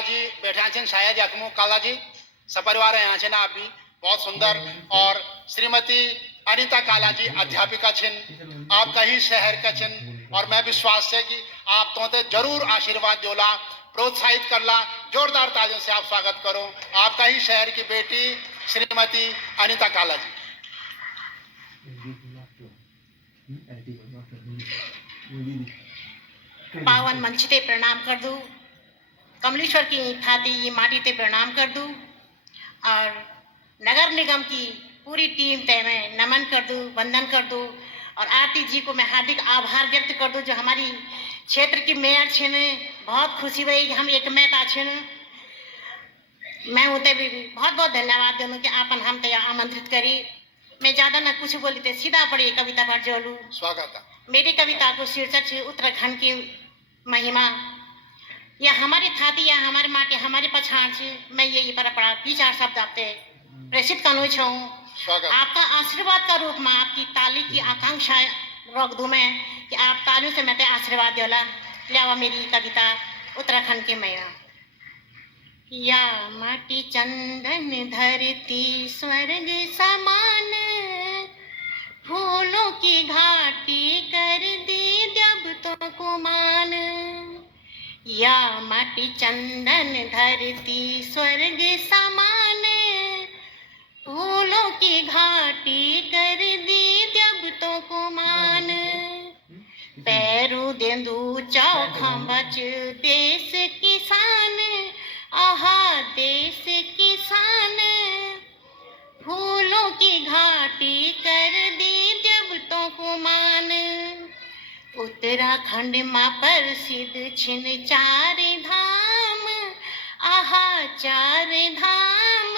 कालाजी बैठा छन शायद यखमो कालाजी सपरिवार यहाँ छन आप भी बहुत सुंदर। और श्रीमती अनीता कालाजी अध्यापिका छिन आपका ही शहर का छिन और मैं विश्वास है कि आप तो जरूर आशीर्वाद दोला प्रोत्साहित करला। जोरदार तालियों से आप स्वागत करो आपका ही शहर की बेटी श्रीमती अनीता कालाजी। पावन मंच ते प्रणाम कर दूं, कमलेश्वर की थाती माटी ते प्रणाम कर दूं और नगर निगम की पूरी टीम ते मैं नमन कर दूं, वंदन कर दूं और आरती जी को मैं हार्दिक आभार व्यक्त कर दूं जो हमारी क्षेत्र की मेयर छिन। बहुत खुशी हुई कि हम एक मेता छिन। मैं उनते भी बहुत बहुत धन्यवाद दूं कि आपन हम ते आमंत्रित करी। मैं ज्यादा न कुछ बोली ते सीधा पड़ी कविता पर जोलू। स्वागत। मेरी कविता को शीर्षक है उत्तराखंड की महिमा। या हमारी थाती या हमारे माटी हमारे पछाड़ से मैं ये पर पड़ा 2-4 शब्द आपते प्रेषित करना चाहूँ। आपका आशीर्वाद का रूप में आपकी ताली की आकांक्षा रोक दूं मैं कि आप तालियों से मैं आशीर्वाद देला। लिया मेरी कविता उत्तराखंड की महिमा। या माटी चंदन धरती स्वर्ग समान फूलों की घाटी कर दी जब तो कुमान। या माटी चंदन धरती स्वर्ग समान फूलों की घाटी कर दी जब तो कुमान। पैरू देंदू चौखम बच देश किसान आहा देश किसान फूलों की घाटी कर दी जब तो कुमान। उत्तराखंड में प्रसिद्ध छिन 4 धाम आहा 4 धाम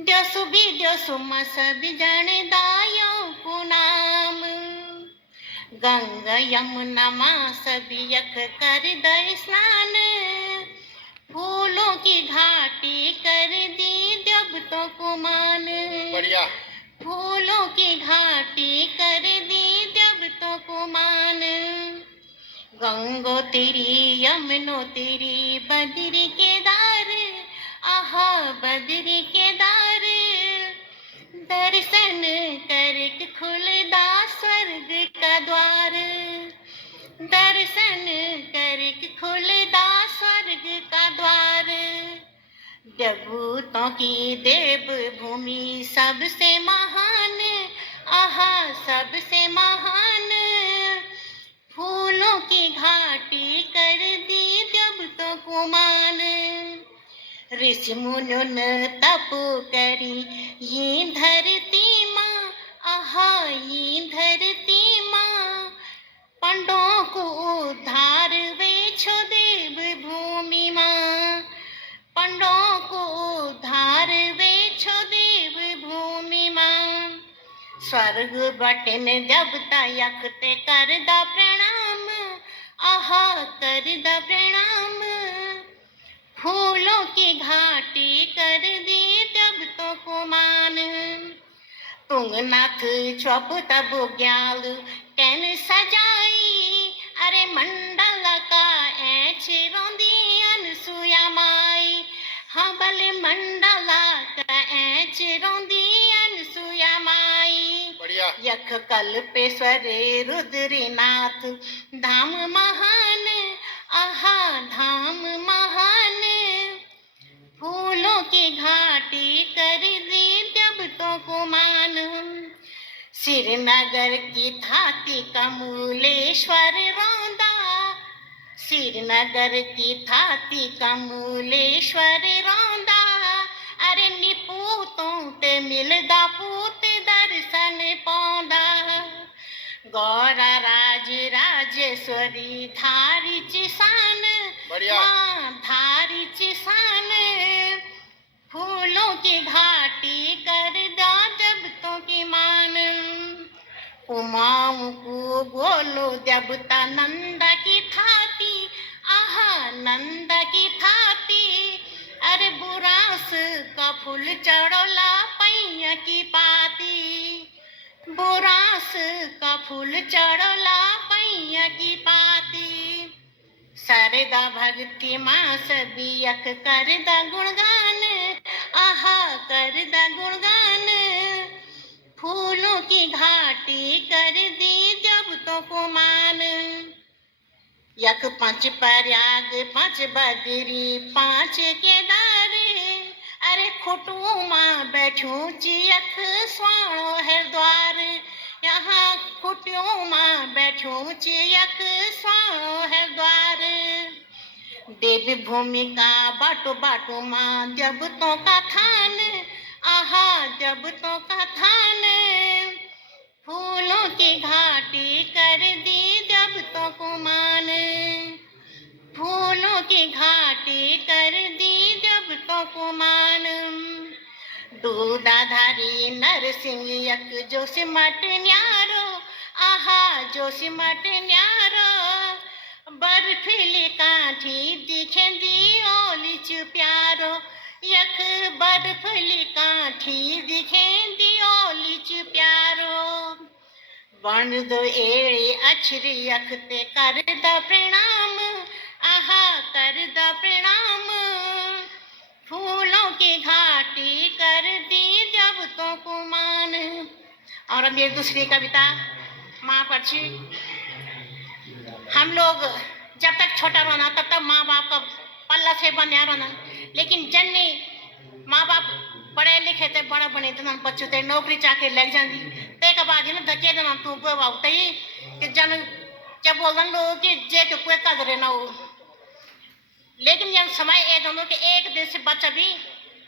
दसु भी दसु सब जन दायो को नाम। गंगा यमुना माँ सभी यख कर दे स्नान फूलों की घाटी कर दी जब तो कुमान। बढ़िया। फूलों की घाटी कर दी जब तो कुमान। गंगो तेरी यमुनो तेरी बद्री केदार आहा बद्री केदार दर्शन कर खुलदा स्वर्ग का द्वार। दर्शन कर खुलदा स्वर्ग का द्वार। देवताओं की देव भूमि सबसे महान आहा सबसे महान फूलों की घाटी कर दी जब तो कुमान। ऋषि मुनियों ने तप करी ये धरती माँ आहा ये धरती माँ पंडों को उद्धार वे छो देव भूमि माँ। पंडों को उद्धार वे छो देव भूमि माँ। स्वर्ग बटन जब तयखते कर दा प्रणाम आहा कर दा प्रणाम फूलों की घाटी कर दी जब तो कुमान। तुंगनाथ चौप तब ग्याल कैन सजाई अरे मंडल का ऐच रोंदी अनसुया माई। हाँ भले मंडला का ऐच रोंदी अनसुया माई। बढ़िया। यख कल्पेश्वर रुद्रीनाथ धाम महान आहा धाम महान फूलों की घाटी कर दी जब तो कुमान। श्रीनगर की थाती कमलेश्वर रौंदा श्रीनगर की थाती कमलेश्वर रौंदा अरे निपूतों ते मिलदा पूत दर्शन पौंदा। गौरा राज राजेश्वरी धारी चिसान माँ धारी चिसान फूलों की घाटी कर दा जब तो की मान। उमाओं को बोलो देवता नंदा की थाती आहा नंदा की थाती अरे बुरास का फूल चढ़ोला पैया की पाती। बुरास का फूल चढ़ोला पैया की पाती। सरदा भक्ति माँ सभी यक करदा गुणगान, आहा करदा गुणगान। फूलों की घाटी कर दी जब तो कुमान, यक पंच प्रयाग पंच बदरी पांच केदार। अरे खुटू माँ बैठू चियख स्वाणो है द्वार, यहाँ खुटियों माँ बैठू चियख स्वाणो है द्वार। देवी भूमि का बाटो बाटो माँ जब तो का थान, आहा जब तो का थान। फूलों की घाटी कर दी जब तो कुमान, फूलों की घाटी कर दी जब तो कुमान। दूधाधारी नरसिंह यक जो सिमट न्यारो, आहा जो सिमट न्यारो। बर्फीली काठी दिखे दी ओलिच प्यारो, यख बर्फीली काठी दिखे दी ओलिच प्यारो। बन दो एड़ी अछरी यख ते कर द प्रणाम, आहा कर द प्रणाम। फूलों की घाटी कर दी जब तो कुमान। और अब ये दूसरी कविता माँ पर्ची। हम लोग जब तक छोटा रहना तब तक माँ बाप का पल्ला से बन्या रहना, लेकिन जन्नी माँ बाप पढ़े लिखे थे बड़ा बने थे बच्चों ते नौकरी चाकरी लग जाती ते के बाद ना धके देना तू पे बाउते ही कि जन क्या बोलन लोग कि जे के कोई कदर ना हो। लेकिन जब समय ए दोनों के एक दिन से बच्चा भी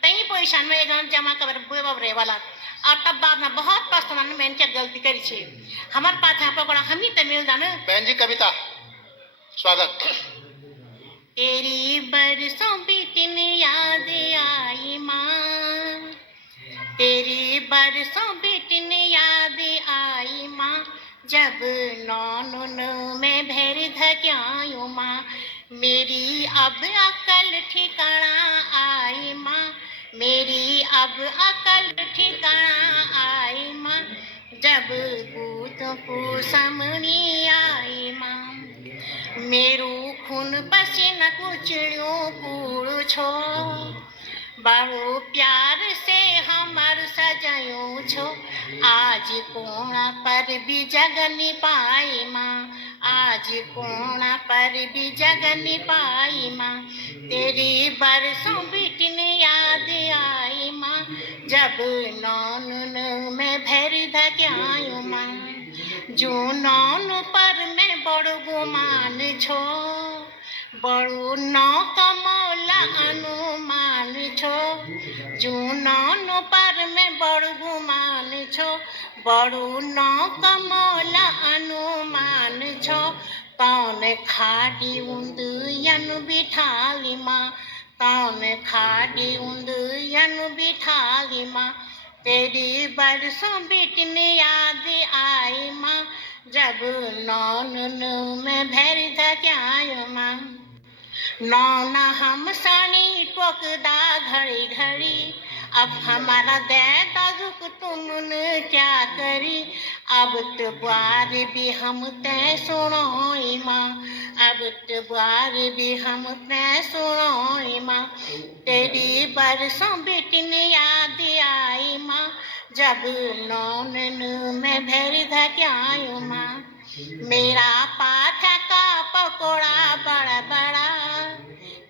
तई पोजीशन में एक जमा कर बुए बाब रे वाला, और तब बाद में बहुत पछताना मैंने क्या गलती करी छे। हमार पास यहाँ पर बड़ा हम ही तो मिल जाना। बहन जी कविता स्वागत। तेरी बरसों बीतन याद आई माँ, तेरी बरसों बीतन याद आई माँ। जब नौन में भैर धक्यायूं माँ, मेरी अब अकल ठिकाना आई माँ, मेरी अब अकल ठिकाना आई माँ। जब पूतों को समनी आई माँ, मेरू खून पसीना कुचड़ियों कूड़ छो। बड़ो प्यार से हमार सजायूं छो, आज कोना पर भी जगनी पाई माँ, आज कोना पर भी जगनी पाई माँ। तेरी बरसों बीतन याद आई माँ, जब नौन में भैर धक्यायूं माँ। जो नौन पर मैं बड़ो गुमान छो, बड़ो नौ कमोला अनुमान छो। जो नौन पर मैं बड़ो गुमान छो, बड़ो नौ कमोला अनुमान छो। तौन खाड़ी उंद यनु बिठाली माँ, तौन खाड़ी उंद यनु बिठाली माँ। तेरी बरसों बीतन याद आई माँ, जब नौन में भैर धक्यायूं माँ। नौना हम सानी टोकदा घड़ी घड़ी, अब हमारा देता दुख तुमने क्या करी। अब तो बार भी हम तय सुनोई माँ, अब तो बार भी हम तय सुनोई माँ। तेरी बरसों बीतन याद आई माँ, जब नौन में भैर धक्यायूं माँ। मेरा पाथा का पकोड़ा बड़ा बड़ा,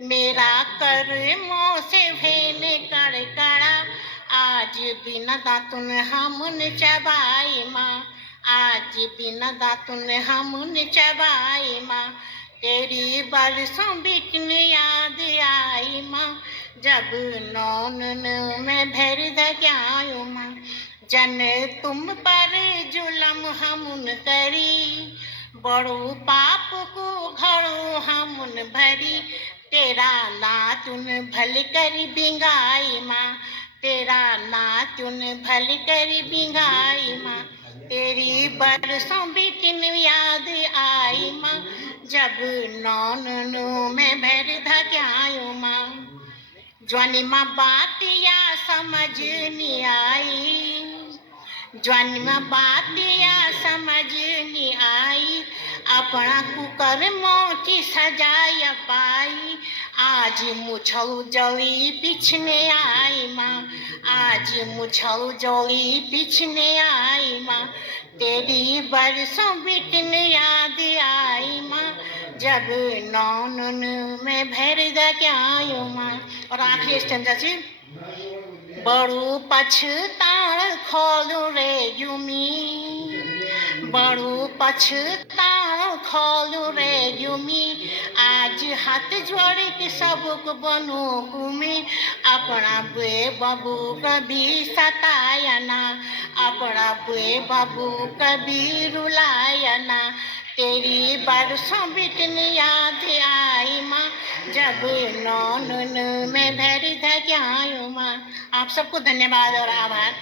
मेरा कर्मों से भेने कड़कड़ा। आज बिना दातुन हमन चबाई माँ, आज बिना दातुन हमन चबाई माँ। तेरी बरसों बीतन याद आई माँ, जब नौन में भैर धक्यायूं माँ। जन तुम पर जुलम हमन करी, बड़ो पाप को घड़ो हमन भरी। तेरा नातुन भल करी बिंगाई माँ, तेरा नातुन भल करी बिंगाई माँ। तेरी बरसों बीतन याद आई माँ, जब नौन में भैर धक्यायूं माँ। ज्वानी माँ बात या समझ नहीं आई, ज्वानी माँ बात या समझ नहीं आई। अपना कुकर मोची सजाय पाई आज मुछल जली पिछने आई माँ आज मुछल जली पिछने आई माँ तेरी बरसों बिटने याद आई माँ जब नौन में भर दा क्या आयो माँ। और आखिरी स्टेंजा छी बड़ू पछताण खोलू रे युमी बड़ू पछताण खोलू रे युमी आज हाथ जोड़ के सबको बनू कुमी अपना बुए बाबू कभी सताया ना अपना बुए बाबू कभी रुलाया ना तेरी बरसों बिटनी याद आई माँ जब नौन में भरी था क्या माँ। आप सबको धन्यवाद और आभार।